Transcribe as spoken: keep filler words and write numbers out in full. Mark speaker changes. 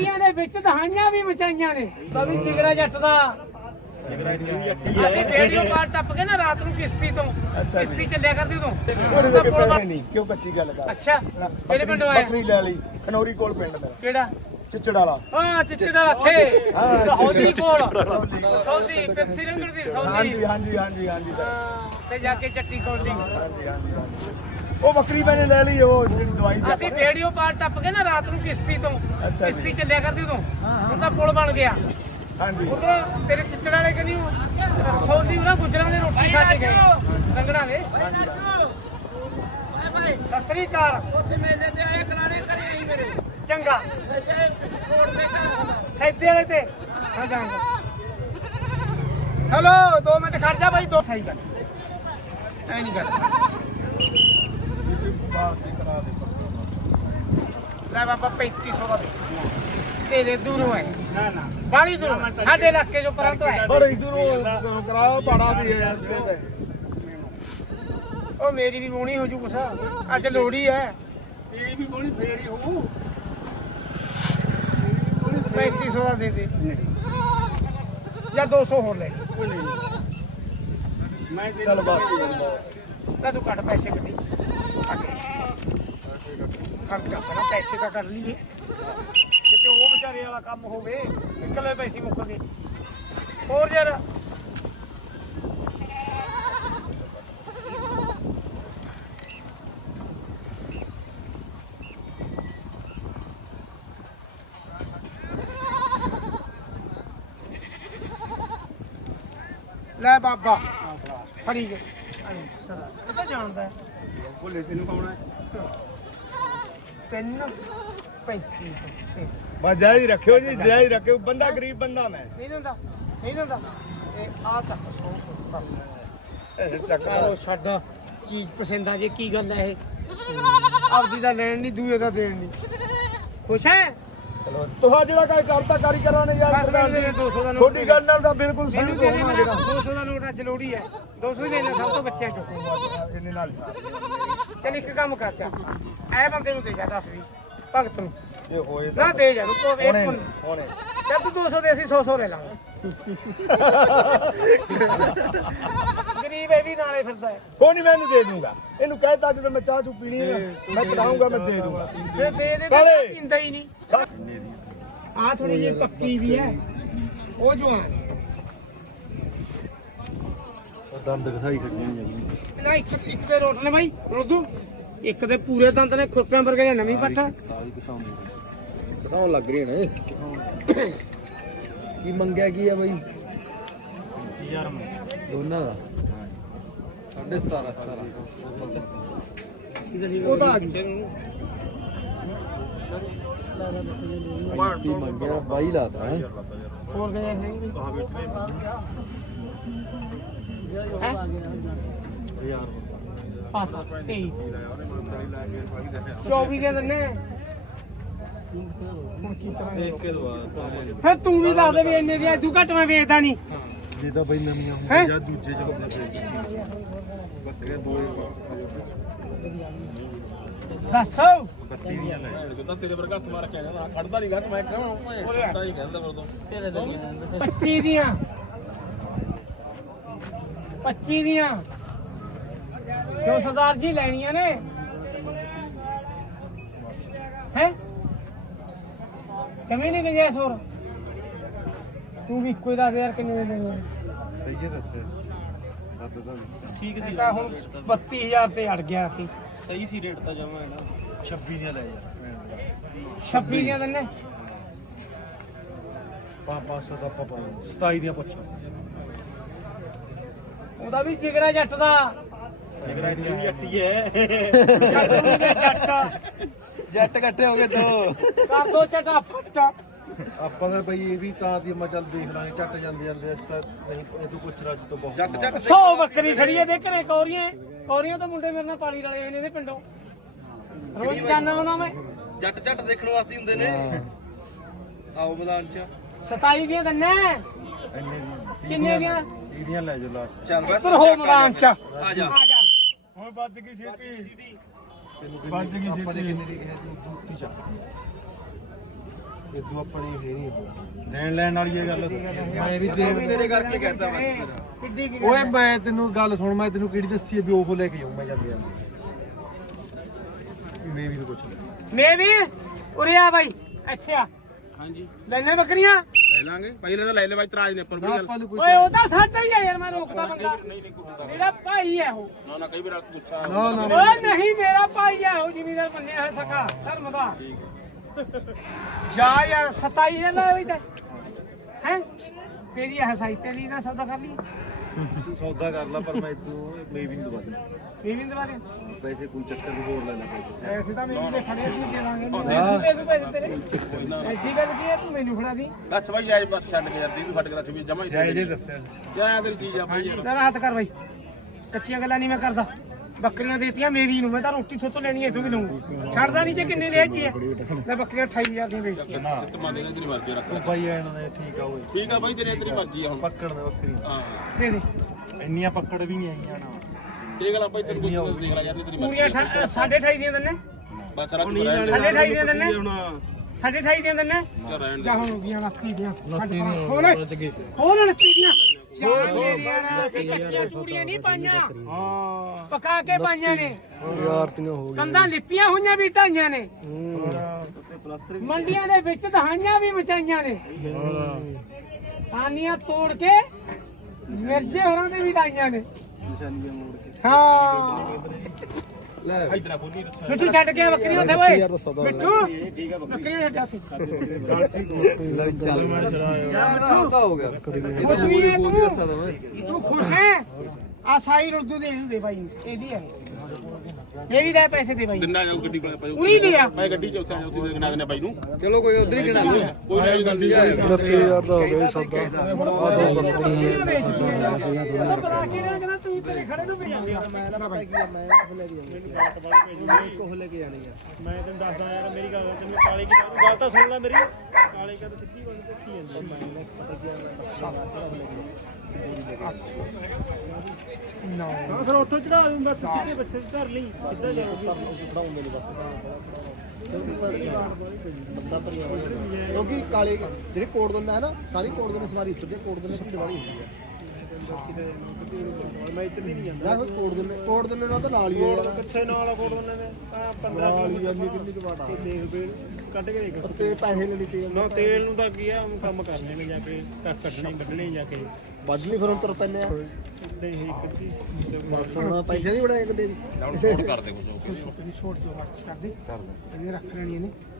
Speaker 1: ਦੇ ਵਿੱਚ ਦਹਾਈਆਂ ਵੀ ਮਚਾਈਆਂ ਨੇ ਕਵੀ ਜਿਗਰਾ ਜੱਟ ਦਾ
Speaker 2: ਜਿਗਰਾ ਇੰਨੀ ਵੀ ਜੱਟੀ
Speaker 1: ਅਸੀਂ ਰੇਡੀਓ ਕਾਰ ਟੱਪ ਕੇ ਨਾ ਰਾਤ ਨੂੰ ਕਿਸ਼ਤੀ ਤੋਂ ਕਿਸ਼ਤੀ ਚੱਲਿਆ ਕਰਦੀ ਉਦੋਂ
Speaker 2: ਪੈਸੇ ਨਹੀਂ ਕਿਉਂ ਕੱਚੀ ਗੱਲ ਕਰ
Speaker 1: ਅੱਛਾ ਕਿਹੜੇ ਪਿੰਡੋਂ ਆਇਆ
Speaker 2: ਬੱਕਰੀ ਲੈ ਲਈ ਖਨੌਰੀ ਕੋਲ ਪਿੰਡ ਮੇਰਾ
Speaker 1: ਕਿਹੜਾ
Speaker 2: ਚਿੱਚੜ ਵਾਲਾ
Speaker 1: ਹਾਂ ਚਿੱਚੜ ਵਾਲਾ ਥੇ ਸੌਦੀ ਕੋਲ ਸੌਦੀ ਪਿੱਥੀ ਰੰਗੜ ਦੀ ਸੌਦੀ
Speaker 2: ਹਾਂਜੀ ਹਾਂਜੀ ਹਾਂਜੀ ਹਾਂਜੀ
Speaker 1: ਤੇ ਜਾ ਕੇ ਚੱਟੀ ਕੋਲੀ
Speaker 2: ਹਾਂਜੀ ਹਾਂਜੀ ਉਹ ਬੱਕਰੀ ਮੈਨੇ ਲੈ ਲਈ ਉਹ ਜਿਹੜੀ ਦਵਾਈ ਸੀ
Speaker 1: ਅਸੀਂ ਰੇਡੀਓ ਪਾਰ ਟੱਪ ਕੇ ਨਾ ਰਾਤ ਨੂੰ ਕਿਸ਼ਤੀ ਤੋਂ ਕਿਸ਼ਤੀ ਚੱਲਿਆ ਕਰਦੀ ਉਦੋਂ ਹੁਣ ਤਾਂ ਪੁਲ ਬਣ ਗਿਆ
Speaker 2: ਹਾਂਜੀ
Speaker 1: ਉਧਰ ਤੇਰੇ ਚਿੱਚੜ ਵਾਲੇ ਕਨੀ ਸੌਦੀ ਉਹਨਾਂ ਗੁਜਰਾਂ ਦੇ ਰੋਟੀ ਖਾ ਕੇ ਗਏ ਰੰਗੜਾਂ ਦੇ ਸਤਿ ਸ੍ਰੀ ਅਕਾਲ ਉੱਥੇ ਮੇਲੇ ਤੇ ਆਏ ਕਰਾਰੇ ਕਰੇ ਆਈ ਮੇਰੇ ਚੰਗਾ ਸੈਦੇ ਵਾਲੇ ਤੇ ਹਾਂ ਜਾਵਾਂਗਾ ਹੈਲੋ ਦੋ ਮਿੰਟ ਖੜ ਜਾ ਬਾਈ ਦੋ ਸਹੀ ਗੱਲ ਐ ਨਹੀਂ ਗੱਲ ਲੈ ਬਾਬਾ ਪੈਂਤੀ ਸੌ ਦਾ ਤੇਰੇ ਦੂਰੋਂ ਹੈ
Speaker 2: ਨਾ ਨਾ
Speaker 1: ਬਾਲੀ ਦੂਰੋਂ ਸਾਡੇ ਇਲਾਕੇ ਚੋਂ ਪਰਾਂ ਤੋਂ ਹੈ
Speaker 2: ਬੜੇ ਦੂਰੋਂ ਕਰਾਓ ਪਾੜਾ ਵੀ ਹੈ
Speaker 1: ਉਹ ਮੇਰੀ ਵੀ ਬੋਣੀ ਹੋ ਜੂ ਕੁਛ ਅੱਜ ਲੋੜੀ ਹੈ
Speaker 2: ਤੇਰੀ ਵੀ ਬੋਣੀ ਫੇਰ ਹੀ ਹੋਊ
Speaker 1: ਪੈਂਤੀ ਸੌ ਦਾ ਦੇ ਦੇ ਜਾਂ ਦੋ ਸੌ ਹੋਰ ਲੈ
Speaker 2: ਕੋਈ ਨਹੀਂ ਮੈਂ ਚੱਲ ਬਾਤ
Speaker 1: ਲੈ ਤੂੰ ਕੱਢ ਪੈਸੇ ਕੱਢੀ ਖਰਚਾ ਪਹਿਲਾਂ ਪੈਸੇ ਤਾਂ ਕਰ ਲਈਏ ਕਿਤੇ ਉਹ ਵਿਚਾਰੇ ਵਾਲਾ ਕੰਮ ਹੋਵੇ ਇਕੱਲੇ ਪੈਸੇ ਮੁੱਕ ਗਏ ਹੋਰ ਯਾਰ ਲੈ ਬਾਬਾ ਫੜੀ ਗਏ ਇਹ ਤਾਂ ਜਾਣਦਾ
Speaker 2: ਭੁੱਲੇ ਤੈਨੂੰ ਪਾਉਣਾ
Speaker 1: ਤਿੰਨ ਪੈਂਤੀ ਸੌ
Speaker 2: ਬਸ ਜਾਇਜ਼ ਰੱਖਿਓ ਜੀ ਜਾਇਜ਼ ਰੱਖਿਓ ਬੰਦਾ ਗਰੀਬ ਬੰਦਾ ਮੈਂ
Speaker 1: ਨਹੀਂ ਦਿੰਦਾ ਨਹੀਂ ਦਿੰਦਾ ਇਹ ਆ ਚੱਕ ਸੌ
Speaker 2: ਇਹ ਚੱਕ
Speaker 1: ਆਹ ਛੱਡ ਚੀਜ਼ ਪਸੰਦ ਆ ਜੇ ਕੀ ਗੱਲ ਹੈ ਇਹ ਆਪਦੀ ਦਾ ਲੈਣ ਨਹੀਂ ਦੂਏ ਦਾ ਦੇਣ ਨਹੀਂ ਖੁਸ਼ ਹੈ
Speaker 2: ਚਲੋ ਤੁਹਾ ਜਿਹੜਾ ਕਾਇ ਕਰਤਾ ਕਾਰੀਗਰਾਂ ਨੇ ਯਾਰ
Speaker 1: ਦੋ ਸੌ ਦਾ ਨੋਟ
Speaker 2: ਤੁਹਾਡੀ ਗੱਲ ਨਾਲ ਤਾਂ ਬਿਲਕੁਲ
Speaker 1: ਮੈਨੂੰ
Speaker 2: ਸਹੀ
Speaker 1: ਦੇ ਦੇ
Speaker 2: ਹੋਣਾ
Speaker 1: ਮੇਰਾ
Speaker 2: ਜਿਹੜਾ
Speaker 1: ਦੋ ਸੌ ਦਾ ਨੋਟ ਅੱਜ ਲੋੜੀ ਹੈ ਦੋ ਸੌ ਹੀ ਦੇਣਾ ਸਭ ਤੋਂ ਬੱਚਿਆਂ ਚੋਂ
Speaker 2: ਇਹਨੇ ਨਾਲ
Speaker 1: ਚੱਲ ਇੱਕ ਕੰਮ ਕਰ ਚਾ ਐ ਬੰਦੇ ਨੂੰ ਦੇ ਜਾ ਦੱਸ ਵੀ ਭਗਤ ਨੂੰ
Speaker 2: ਇਹ ਹੋਏ
Speaker 1: ਨਾ ਦੇ ਜਾ ਨੂੰ ਕੋਈ
Speaker 2: ਹੋਣੇ
Speaker 1: ਇੱਕ
Speaker 2: ਹੋਣੇ
Speaker 1: ਚੱਲ ਤੂੰ ਦੋ ਸੌ ਦੇ ਅਸੀਂ ਸੌ ਸੌ ਲੈ ਲਾਂਗੇ ਗਰੀਬ ਇਹ ਵੀ ਨਾਲੇ ਫਿਰਦਾ ਹੈ
Speaker 2: ਕੋਈ ਨਹੀਂ ਮੈਨੂੰ ਦੇ ਦੂੰਗਾ ਇਹਨੂੰ ਕਹਿਤਾ ਜਦੋਂ ਮੈਂ ਚਾਹ ਚੂ ਪੀਣੀ ਹੈ ਮੈਂ ਚਲਾਉਂਗਾ ਮੈਂ ਦੇ ਦੂੰਗਾ
Speaker 1: ਫਿਰ ਦੇ ਦੇ ਤਾਂ ਪੀਂਦਾ ਹੀ ਨਹੀਂ ਆ ਥੋੜੀ ਜਿਹੀ ਪੱਕੀ ਵੀ ਹੈ ਉਹ ਜਵਾਨ
Speaker 2: ਉਹ ਦੰਦ ਦਿਖਾਈ ਖੜੀਆਂ ਜਾਂਦੀਆਂ
Speaker 1: ਨਾ ਇੱਕ ਇੱਕ ਦੇ ਰੋਟ ਨੇ ਬਾਈ ਰੋਦੂ ਇੱਕ ਦੇ ਪੂਰੇ ਦੰਦ ਨੇ ਖੁਰਪਿਆਂ ਵਰਗੇ ਨੇ ਨਵੀਂ ਪੱਠਾ
Speaker 2: ਦਿਖਾਉਣ ਲੱਗ ਰਹੀ ਨੇ
Speaker 3: ਕੀ ਮੰਗਿਆ ਕੀ ਆ ਬਾਈ
Speaker 2: ਯਾਰ
Speaker 3: ਦੋਨਾਂ ਦਾ ਸਾਢੇ ਸਤਾਰਾਂ ਸਤਾਰਾਂ
Speaker 1: ਉਹ ਤਾਂ ਆ ਗਈ
Speaker 3: ਕੀ ਮੰਗਿਆ ਬਾਈ ਲਾਤਾ ਹੈ
Speaker 1: ਹੋਰ ਗਏ ਹੈ
Speaker 2: ਯਾਰ
Speaker 1: ਹਾਂ ਹਾਂ ਤੇਈ ਚੌਵੀ ਦੇ ਦਿੰਨੇ ਹੁਣ ਕੀ ਕਰਾਂਗੇ ਫਿਰ ਤੂੰ ਵੀ ਦੱਸ ਦੇ ਵੀ ਇੰਨੇ ਦੀ ਤੂੰ ਘੱਟ ਮੈਂ ਵੇਚਦਾ ਨਹੀਂ
Speaker 2: ਜੇ ਤਾਂ ਬਈ ਨਵੀਆਂ
Speaker 1: ਹੈਂ?
Speaker 2: ਹੁੰਦੀਆਂ ਜਾਂ ਦੂਜੇ ਚ ਹੁੰਦੇ ਬੱਕਰੇ ਦੋਏ
Speaker 1: ਦੱਸੋ
Speaker 2: ਬੱਤੀ ਦੀਆਂ ਲੈ ਜਦੋਂ ਤੇਰੇ ਵਰਗਾ ਹੱਥ ਮਾਰ ਕੇ ਆ ਜਾਂਦਾ ਖੜਦਾ ਨਹੀਂ ਗਾ ਮੈਂ ਕਹਾਂ ਖੜਦਾ ਹੀ ਕਹਿੰਦਾ ਫਿਰ ਤੋਂ
Speaker 1: ਪੱਚੀ ਦੀਆਂ ਪੱਚੀ ਦੀਆਂ ਜੋ ਸਰਦਾਰ ਜੀ ਲੈਣੀਆਂ ਨੇ ਹੈ ਕਮੀ ਨਹੀਂ ਗਈ ਸੋਰ ਤੂੰ ਵੀ ਇੱਕੋ ਹੀ ਦੱਸ ਯਾਰ ਕਿੰਨੇ ਦੇ ਦੇਣੇ
Speaker 2: ਸਹੀ ਹੈ ਦੱਸੇ ਦੱਦ ਦਾ
Speaker 1: ਠੀਕ ਸੀ ਤਾਂ ਹੁਣ ਬੱਤੀ ਹਜ਼ਾਰ ਤੇ ਅੜ ਗਿਆ ਕਿ
Speaker 2: ਸਹੀ ਸੀ ਰੇਟ ਤਾਂ ਜਮਾ ਹੈ ਨਾ ਛੱਬੀ ਦੀਆਂ ਲੈ ਯਾਰ
Speaker 1: ਛੱਬੀ ਦੀਆਂ ਦਿੰਨੇ
Speaker 2: ਪਾਪਾ ਸੌ ਦਾ ਪਾਪਾ ਸਤਾਈ ਦੀਆਂ ਪੁੱਛਾਂ
Speaker 1: ਉਹਦਾ ਵੀ ਜਿਗਰਾ ਜੱਟ ਦਾ
Speaker 2: ਜਿਗਰਾ ਇੰਨੀ ਵੀ ਜੱਟੀ ਹੈ
Speaker 1: ਜੱਟ
Speaker 3: ਜੱਟ ਇਕੱਠੇ ਹੋ ਗਏ ਦੋ
Speaker 1: ਕਰ ਦੋ ਚਟਾ ਫੱਟਾ
Speaker 2: ਆਪਾਂ ਤਾਂ ਬਈ ਇਹ ਵੀ ਤਾਂ ਦੀ ਮਚਲ ਦੇਖ ਲਾਂਗੇ ਚੱਟ ਜਾਂਦੇ ਜਾਂਦੇ ਤਾਂ ਨਹੀਂ ਇਹ ਤੋਂ ਕੁਛ ਰੱਜ ਤੋਂ ਬਹੁਤ
Speaker 3: ਜੱਟ ਜੱਟ
Speaker 1: ਸੌ ਬੱਕਰੀ ਖੜੀ ਹੈ ਦੇ ਘਰੇ ਕੌਰੀਆਂ ਕੌਰੀਆਂ ਤਾਂ ਮੁੰਡੇ ਮੇਰੇ ਨਾਲ ਪਾਲੀ ਵਾਲੇ ਹੋਏ ਨੇ ਇਹਦੇ ਪਿੰਡੋਂ ਰੋਜ਼ ਜਾਣਾ ਉਹਨਾਂ ਮੈਂ
Speaker 3: ਜੱਟ ਜੱਟ ਦੇਖਣ ਵਾਸਤੇ ਹੁੰਦੇ ਨੇ ਆਓ ਮੈਦਾਨ ਚ
Speaker 1: ਸਤਾਈ ਦੀਆਂ ਦਿੰਨੇ
Speaker 2: ਇੰਨੇ ਦੀ
Speaker 1: ਕਿੰਨੇ ਦੀਆਂ
Speaker 2: ਇਹਦੀਆਂ ਲੈ ਜਾ ਲਾ
Speaker 3: ਚੱਲ ਬਸ
Speaker 1: ਇੱਧਰ ਹੋ ਮੈਦਾਨ ਚ
Speaker 3: ਆ ਜਾ
Speaker 1: ਆ ਜਾ
Speaker 2: ਹੁਣ ਵੱਜ ਗਈ ਛੇਤੀ ਵੱਜ ਗਈ ਛੇਤੀ ਕਿੰਨੇ ਦੀ ਕਿਹਾ ਤੂੰ ਦੂਤੀ ਚੱਕ
Speaker 3: ਇਦੋਂ ਆਪਣੀ ਫੇਰ ਨਹੀਂ
Speaker 4: ਲੈਣ ਲੈਣ ਵਾਲੀ ਇਹ ਗੱਲ
Speaker 3: ਮੈਂ ਵੀ ਤੇਰੇ ਕਰਕੇ ਕਹਿਤਾ ਬਸ
Speaker 1: ਕਿੱਡੀ ਕੀ
Speaker 4: ਓਏ ਮੈਂ ਤੈਨੂੰ ਗੱਲ ਸੁਣ ਮੈਂ ਤੈਨੂੰ ਕਿਹੜੀ ਦੱਸੀ ਹੈ ਵੀ ਉਹ ਲੈ ਕੇ ਜਾਊਂ ਮੈਂ ਜਾਂਦੇ ਜਾਂਦੇ ਮੈਂ ਵੀ ਤਾਂ ਕੁਛ
Speaker 1: ਮੈਂ ਵੀ ਉਰੇ ਆ ਬਾਈ ਇੱਥੇ ਆ
Speaker 2: ਹਾਂਜੀ
Speaker 1: ਲੈਣੇ ਬੱਕਰੀਆਂ
Speaker 2: ਲੈ ਲਾਂਗੇ ਪਹਿਲੇ ਤਾਂ ਲੈ ਲੈ ਬਾਈ ਤਰਾਜ ਨੇ ਪਰ ਵੀ ਗੱਲ
Speaker 4: ਆਪਾਂ ਨੂੰ ਕੋਈ
Speaker 1: ਓਏ ਉਹ ਤਾਂ ਸਾਡਾ ਹੀ ਆ ਯਾਰ ਮੈਂ ਰੋਕਦਾ ਬੰਦਾ
Speaker 2: ਨਹੀਂ ਨਹੀਂ ਕੋਈ
Speaker 1: ਮੇਰਾ ਭਾਈ ਹੈ ਉਹ
Speaker 2: ਨਾ ਨਾ ਕਈ ਵਾਰ ਪੁੱਛਾ
Speaker 4: ਨਾ ਨਾ
Speaker 1: ਓਏ ਨਹੀਂ ਮੇਰਾ ਭਾਈ ਹੈ ਉਹ ਜ਼ਿਮੀਦਾਰ ਮੰਨਿਆ ਹੈ ਸਕਾ ਧਰਮ ਦਾ ਜਾ ਯਾਰ ਸਤਾਈ ਹਜ਼ਾਰ ਲੈ ਵੀ ਤੇ ਹੈ ਤੇਰੀ ਹੈ ਸਾਈ ਤੇਰੀ ਨਾ ਸੌਦਾ ਕਰ ਲਈ
Speaker 4: ਸੌਦਾ ਕਰ ਲਾ ਪਰ ਮੈਂ ਤੂੰ ਮੈਂ ਵੀ ਨਹੀਂ ਦਵਾ ਦੇ
Speaker 1: ਇਹ ਵੀ ਦਵਾ ਦੇ
Speaker 4: ਵੈਸੇ ਕੋਈ ਚੱਕਰ ਨਹੀਂ ਹੋਰ ਲੈ ਲੈ ਪੈਸੇ
Speaker 1: ਐਸੇ ਤਾਂ ਮੈਨੂੰ ਦੇ ਖੜੇ ਅਸੀਂ ਦੇ ਦਾਂਗੇ ਦੇ ਦੂ ਪੈਸੇ ਤੇਰੇ ਐਡੀ ਗੱਲ ਕੀ ਹੈ ਤੂੰ ਮੈਨੂੰ ਫੜਾ ਦੀ
Speaker 2: ਅੱਛਾ ਬਾਈ ਜਾਇਜ਼ ਬਸ ਛੱਡ ਕੇ ਯਾਰ ਦੀ ਤੂੰ ਫਟ ਕੇ ਦੱਸ ਵੀ ਜਮਾ ਹੀ
Speaker 4: ਜਾਇਜ਼ ਹੀ ਦੱਸਿਆ
Speaker 2: ਜਾ ਤੇਰੀ ਚੀਜ਼ ਆ ਬਾਈ ਯਾਰ
Speaker 1: ਤੇਰਾ ਹੱਥ ਕਰ ਬਾਈ ਕੱਚੀਆਂ ਗੱਲਾਂ ਨਹੀਂ ਮੈਂ ਕਰਦਾ ਬੱਕਰੀਆਂ ਦੇਤੀਆਂ ਮੇਰੀ ਨੂੰ ਮੈਂ ਤਾਂ ਰੋਟੀ ਥੋਤੋਂ ਲੈਣੀ ਐ ਤੂੰ ਵੀ ਲਊਂ ਛੱਡਦਾ ਨਹੀਂ ਜੇ ਕਿੰਨੇ ਲੈ ਜੀ ਲੈ ਬੱਕਰੀਆਂ ਅਠਾਈ ਹਜ਼ਾਰ ਦੀਆਂ ਵੇਚਤੀਆਂ
Speaker 2: ਚਿੱਤਮਾ ਦੇ ਤੇਰੀ ਮਰਜ਼ੀ ਰੱਖ
Speaker 4: ਤੂੰ ਬਾਈ ਐਨ ਦੇ ਠੀਕ ਆ ਓਏ
Speaker 2: ਠੀਕ ਆ ਬਾਈ ਤੇਰੀ ਤੇਰੀ ਮਰਜ਼ੀ ਆ ਹੁਣ
Speaker 4: ਪੱਕੜ ਦੇ ਬੱਕਰੀ
Speaker 2: ਹਾਂ
Speaker 1: ਦੇ ਦੇ
Speaker 4: ਇੰਨੀਆਂ ਪੱਕੜ ਵੀ ਨਹੀਂ ਆਈਆਂ ਨਾ
Speaker 2: ਠੀਕ ਆ ਬਾਈ ਤੇਰੀ ਕੋਈ ਦੇਖ ਲੈ ਯਾਰ ਤੇਰੀ
Speaker 1: ਪੂਰੀਆਂ
Speaker 2: ਮਰਜ਼ੀ
Speaker 1: ਅਠਾ- ਸਾਢੇ ਅਠਾਈ ਦੀਆਂ ਦਿੰਨੇ
Speaker 2: ਬਸ ਰੱਖ ਰਹਿਣ
Speaker 1: ਸਾਢੇ ਅਠਾਈ ਦੀਆਂ ਦਿੰਨੇ
Speaker 3: ਹੁਣ
Speaker 1: ਸਾਢੇ ਅਠਾਈ ਦੀਆਂ ਦਿੰਨੇ
Speaker 2: ਦੇ ਰਹਿਣ
Speaker 1: ਜਾ ਹੁਣ ਗੀਆਂ ਲੱਤੀ ਦੀਆਂ ਖੋਲ ਖੋਲ ਲੱਤੀ ਦੀਆਂ ਚਾਰ ਮੇਰੀਆਂ ਨਾਲ ਅਸੀਂ ਕੱਚੀਆਂ ਚੂੜੀਆਂ ਨਹੀਂ ਪਾਈਆਂ ਹਾਂ ਪਕਾ ਕੇ ਪਾਈਆਂ ਨੇ
Speaker 3: ਯਾਰ ਤੀਆਂ ਹੋ
Speaker 1: ਕੰਧਾਂ ਲਿੱਪੀਆਂ ਹੋਈਆਂ ਵੀ ਢਾਈਆਂ ਨੇ ਮੰਡੀਆਂ ਦੇ ਵਿੱਚ ਦਹਾਈਆਂ ਵੀ ਮਚਾਈਆਂ ਨੇ ਆਨੀਆਂ ਤੋੜ ਕੇ ਮਿਰਜੇ ਹੋਰਾਂ ਦੇ ਵੀ ਦਾਈਆਂ ਨੇ ਹਾਂ
Speaker 3: ਲੈ
Speaker 2: ਇਤਨਾ ਬੋਲੀ ਦੱਸ
Speaker 1: ਮਿੱਠੂ ਛੱਡ ਕੇ ਆ ਬੱਕਰੀ ਉੱਥੇ ਓਏ ਮਿੱਠੂ ਬੱਕਰੀ ਛੱਡ ਉੱਥੇ
Speaker 3: ਯਾਰ ਤਾਂ ਹੋ ਗਿਆ
Speaker 1: ਖੁਸ਼ ਵੀ ਹੈ ਤੂੰ ਤੂੰ ਖੁਸ਼ ਹੈ ਆ ਸਾਈ ਰੁੱਦੂ ਦੇ ਦੇ ਬਾਈ ਨੂੰ, ਇਹਦੀ ਹੈ ਇਹ ਵੀ ਦੇ ਪੈਸੇ ਦੇ ਬਾਈ
Speaker 2: ਦਿਨਾ ਜਾਊ ਗੱਡੀ ਕੋਲ ਪਾਈ
Speaker 1: ਉਰੀ ਲਿਆ
Speaker 2: ਮੈਂ ਗੱਡੀ ਚ ਉੱਥੇ ਉੱਥੇ ਦੇ ਗਨਾ ਬਾਈ ਨੂੰ
Speaker 3: ਚਲੋ ਕੋਈ ਉਧਰ ਹੀ ਕਿਹੜਾ ਲਓ
Speaker 2: ਕੋਈ ਨਹੀਂ ਗੱਲ ਨਹੀਂ
Speaker 3: ਬੱਤੀ ਹਜ਼ਾਰ ਦਾ ਹੋ ਗਿਆ ਸੌਦਾ
Speaker 1: ਬੱਕਰੀਆਂ ਵੇਚਦੀਆਂ ਯਾਰ ਉਹ ਬਰਾ ਕੇ ਨਾ ਕਹਿੰਦਾ ਤੂੰ ਤੇਰੇ ਖੜੇ ਨੂੰ ਭੇਜ ਦਿਆ
Speaker 4: ਮੈਂ ਨਾ ਪਤਾ ਕੀ ਆ, ਮੈਂ ਉਹ ਲੈ ਕੇ ਜਾਣੀ ਕੋਹ ਲੈ ਕੇ ਜਾਣੀ ਆ
Speaker 5: ਮੈਂ ਤੈਨੂੰ ਦੱਸਦਾ ਯਾਰ ਮੇਰੀ ਗੱਲ ਤੈਨੂੰ ਕਾਲੇ ਕੀ ਤੂੰ ਗੱਲ ਤਾਂ ਸੁਣ ਲੈ ਮੇਰੀ ਕਾਲੇ ਕਾ ਤਾਂ ਸਿੱਧੀ ਗੱਲ ਦੇਖੀ ਜਾਂਦੀ
Speaker 4: ਮੈਂ ਪਤਾ ਕੀ ਆ, ਮੈਂ
Speaker 1: ਨਾ
Speaker 5: ਹਾਂ ਫਿਰ ਉੱਥੋਂ ਚੜਾ ਦੂੰਗਾ ਸਿੱਧੇ ਬੱਚੇ ਧਰ ਲਈ ਸਿੱਧਾ ਜਾਊਗੀ
Speaker 4: ਪੜਾਉਂਦੇ ਨੇ ਬਸ ਕਿਉਂਕਿ ਕਾਲੇ ਜਿਹੜੇ ਕੋਟ ਦਿੰਦਾ ਹੈ ਨਾ ਸਾਰੀ ਕੋਟ ਦਿੰਦੇ ਸਵਾਰੀ ਉੱਤਰ ਦੇ ਕੋਟ ਦਿੰਦੇ ਦੀ ਦੀਵਾਰੀ ਹੁੰਦੀ ਹੈ
Speaker 5: ਮੈਂ ਇੱਥੇ ਨਹੀਂ ਜਾਂਦਾ
Speaker 4: ਜਾਂ ਫਿਰ ਕੋਟ ਦਿੰਦੇ ਕੋਟ ਦਿੰਦੇ ਨਾਲ ਤਾਂ ਨਾਲ ਹੀ ਹੈ
Speaker 5: ਕਿੱਥੇ ਨਾਲ ਆ ਕੋਟ ਉਹਨਾਂ ਨੇ ਆ ਪੰਦਰਾਂ
Speaker 4: ਨਾਲ ਹੀ
Speaker 5: ਕਿਲੋ
Speaker 4: ਇੰਨੀ ਕਿੰਨੀ ਕੁ ਵਾਟ ਆ
Speaker 5: ਦੇਖ ਬੇ ਕੱਢ ਕੇ ਦੇਖ
Speaker 4: ਤੇ ਪੈਸੇ ਲੈ ਲਈ ਤੇਲ
Speaker 5: ਨਾ ਤੇਲ ਨੂੰ ਤਾਂ ਕੀ ਆ ਹੁਣ ਕੰਮ ਕਰਨੇ ਨੇ ਜਾ ਕੇ ਕੱਖ ਕੱਢਣੇ ਵੱਢਣੇ ਜਾ ਕੇ
Speaker 4: ਵੱਢ ਲਈ ਫਿਰ ਹੁਣ ਤੁਰ ਪੈਂਦੇ ਆ
Speaker 5: ਦੇ ਹੀ ਕੱਢੀ
Speaker 4: ਬਸ ਹੁਣ ਪੈਸੇ ਨਹੀਂ ਬਣਾਏ ਬੰਦੇ ਦੀ
Speaker 2: ਫੋਨ ਕਰ ਦੇ ਕੁਛ
Speaker 1: ਛੋਟ ਜੋ ਕਰ ਦੇ ਕਰ ਦੇ ਇਹਨੇ ਰੱਖ ਲੈਣੀਆਂ ਨੇ